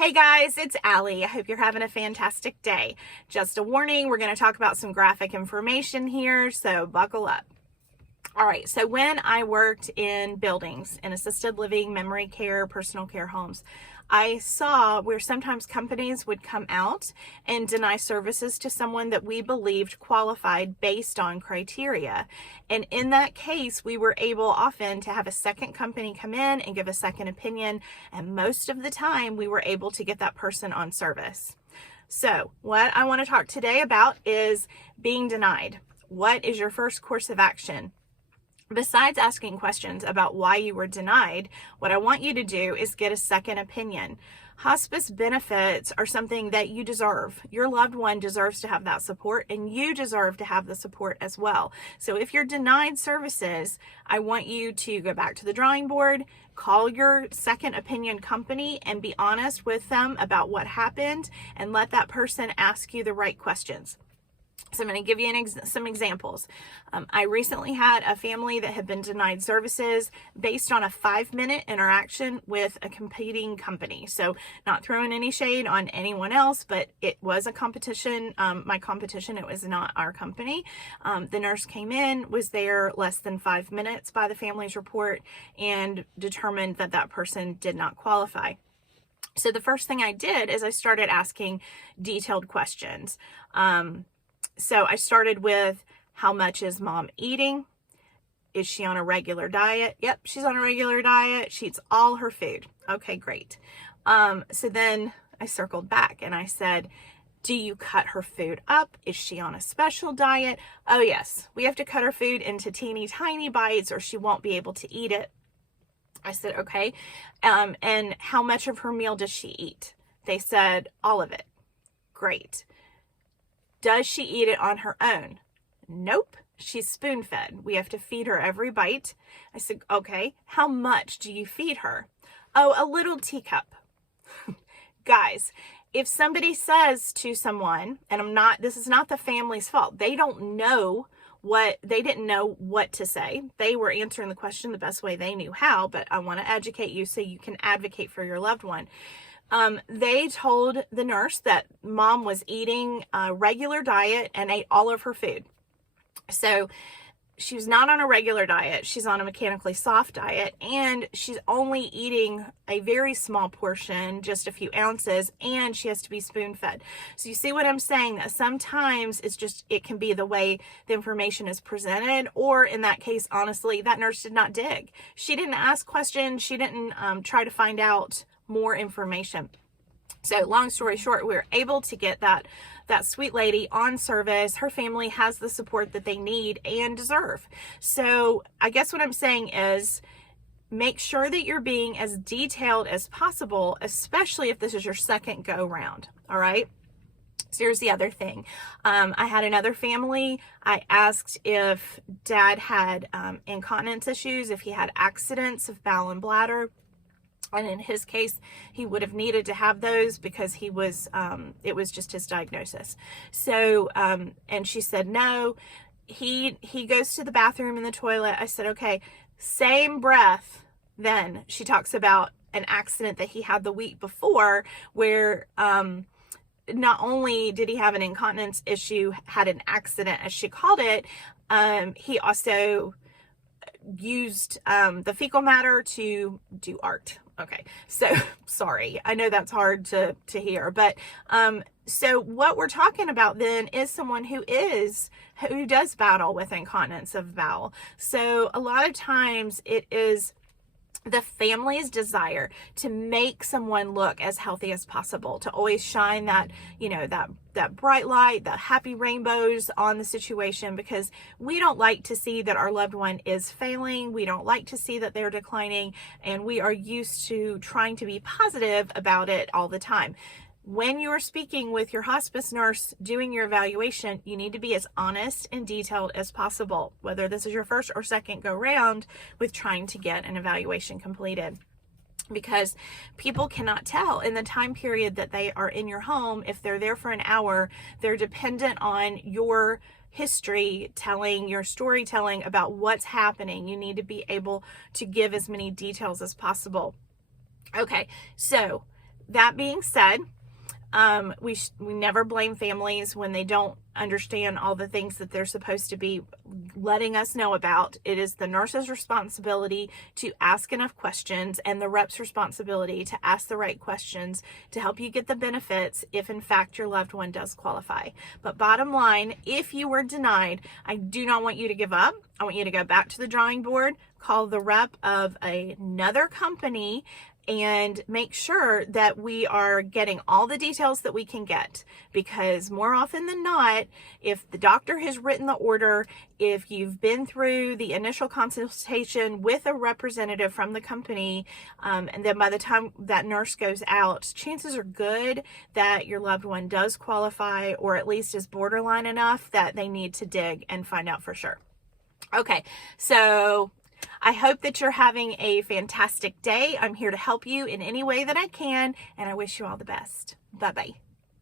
Hey guys, it's Allie. I hope you're having a fantastic day. Just a warning, we're going to talk about some graphic information here, so buckle up. All right, so when I worked in buildings, in assisted living, memory care, personal care homes, I saw where sometimes companies would come out and deny services to someone that we believed qualified based on criteria. And in that case, we were able often to have a second company come in and give a second opinion. And most of the time, we were able to get that person on service. So what I want to talk today about is being denied. What is your first course of action? Besides asking questions about why you were denied, what I want you to do is get a second opinion. Hospice benefits are something that you deserve. Your loved one deserves to have that support, and you deserve to have the support as well. So if you're denied services, I want you to go back to the drawing board, call your second opinion company, and be honest with them about what happened, and let that person ask you the right questions. So I'm going to give you some examples. I recently had a family that had been denied services based on a 5-minute interaction with a competing company. So not throwing any shade on anyone else, but it was a competition. My competition, it was not our company. The nurse came in, was there less than 5 minutes by the family's report, and determined that that person did not qualify. So the first thing I did is I started asking detailed questions. So I started with, how much is mom eating? Is she on a regular diet? Yep, she's on a regular diet. She eats all her food. Okay, great. So then I circled back and I said, do you cut her food up? Is she on a special diet? Oh yes, we have to cut her food into teeny tiny bites or she won't be able to eat it. I said, okay. And how much of her meal does she eat? They said, all of it. Great. Does she eat it on her own? Nope. She's spoon-fed. We have to feed her every bite. I said, okay, how much do you feed her? Oh, a little teacup. Guys, if somebody says to someone, and this is not the family's fault. They didn't know what to say. They were answering the question the best way they knew how, but I want to educate you so you can advocate for your loved one. They told the nurse that mom was eating a regular diet and ate all of her food. So she was not on a regular diet. She's on a mechanically soft diet, and she's only eating a very small portion, just a few ounces, and she has to be spoon fed. So you see what I'm saying? That sometimes it can be the way the information is presented, or in that case, honestly, that nurse did not dig. She didn't ask questions. She didn't try to find out more information. So long story short, we were able to get that sweet lady on service. Her family has the support that they need and deserve. So I guess what I'm saying is, make sure that you're being as detailed as possible, especially if this is your second go round. All right. So here's the other thing. I had another family. I asked if dad had incontinence issues, if he had accidents of bowel and bladder. And in his case, he would have needed to have those because it was just his diagnosis. So, and she said, no, he goes to the bathroom and the toilet. I said, okay, same breath. Then she talks about an accident that he had the week before where, not only did he have an incontinence issue, had an accident, as she called it, he also used the fecal matter to do art. Okay, so sorry, I know that's hard to hear, but so what we're talking about then is someone who does battle with incontinence of bowel. So a lot of times it is the family's desire to make someone look as healthy as possible, to always shine that bright light, the happy rainbows on the situation, because we don't like to see that our loved one is failing. We don't like to see that they're declining, and we are used to trying to be positive about it all the time. When you are speaking with your hospice nurse doing your evaluation, you need to be as honest and detailed as possible, whether this is your first or second go round with trying to get an evaluation completed. Because people cannot tell in the time period that they are in your home. If they're there for an hour, they're dependent on your history telling, your storytelling about what's happening. You need to be able to give as many details as possible. Okay, so that being said, we never blame families when they don't understand all the things that they're supposed to be letting us know about. It is the nurse's responsibility to ask enough questions and the rep's responsibility to ask the right questions to help you get the benefits if in fact your loved one does qualify. But bottom line, if you were denied, I do not want you to give up. I want you to go back to the drawing board, call the rep of another company, and make sure that we are getting all the details that we can get, because more often than not, if the doctor has written the order, if you've been through the initial consultation with a representative from the company, and then by the time that nurse goes out, chances are good that your loved one does qualify, or at least is borderline enough that they need to dig and find out for sure. Okay, so I hope that you're having a fantastic day. I'm here to help you in any way that I can, and I wish you all the best. Bye-bye.